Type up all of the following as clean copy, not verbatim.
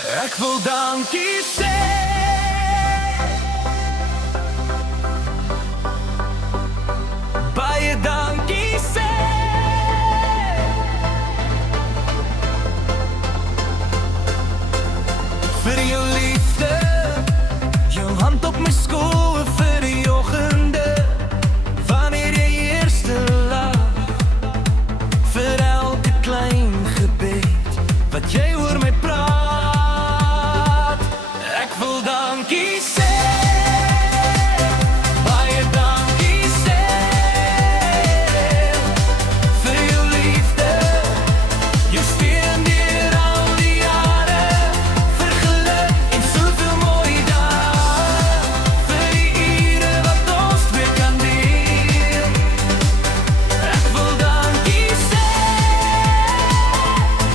Ek wil dankie sê. Baie dankie sê. Vir jou liefde, jou hand op my skouer vir die oggende, wanneer jy eerste lag, vir elke klein gebed wat jy oor my praat. Ek wil dankie sê. Baie dankie sê. Vir jou liefde, jou steun deur al die jare, vir geluk en soveel mooi dae, vir die ure wat ons twee kan deel. Ek wil dankie sê.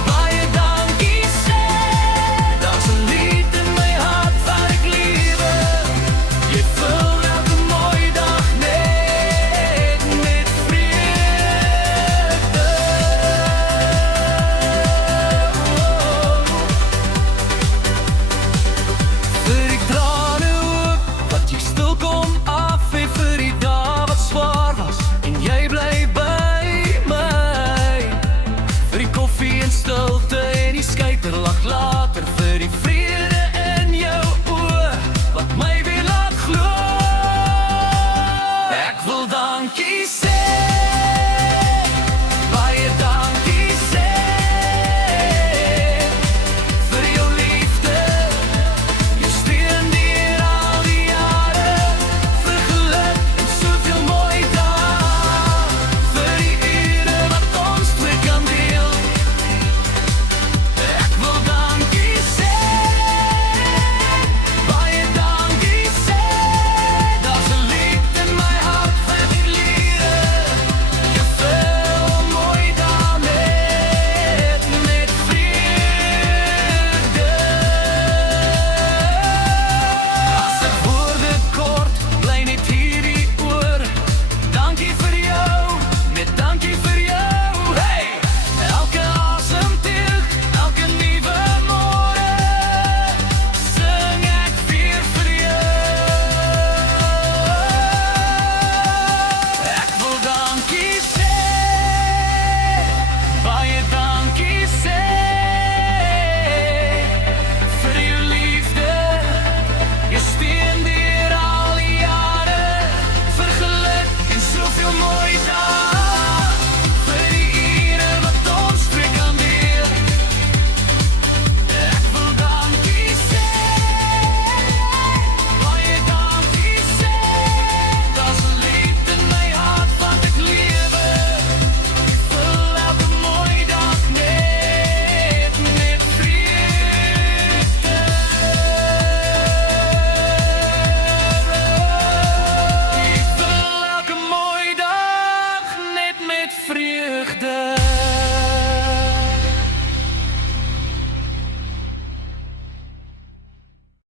Baie dankie sê. Daar's 'n lied in my hart wat ek lewe. Jy vul elke mooi dag net met vreugde. Vir die trane ook, wat jy stil kom af en vir die dae wat swaar was en jy bly by my. Vir die koffie en stilte en die skyterlag later, vir die vrede in jou oë wat my weer laat glo. Ek wil dankie sê. Baie dankie sê. Vir jou liefde, jou steun deur al die jare, vir geluk en soveel mooi dae, vir die ure wat ons twee kan deel. Ek wil dankie sê. Baie dankie sê. Daar's 'n lied in my hart vir die liere. Jy vul 'n mooi dag net met vreugde. As ek woorde kort, bly net hierdie oor. Dankie vir jou, net dankie vir jou. Hey! Elke asemteug, elke nuwe môre, sing ek weer vir jou. Ek wil dankie sê. Baie dankie sê. Vir jou liefde, jou steun deur al die jare, vir geluk en soveel mooi dae, vir die ure wat ons twee kan deel. Ek wil dankie sê. Baie dankie sê. Daar's 'n lied in my hart wat ek lewe. Ek vul elke mooi dag net met vreugde. Ek vul elke mooi dag net met vreugde.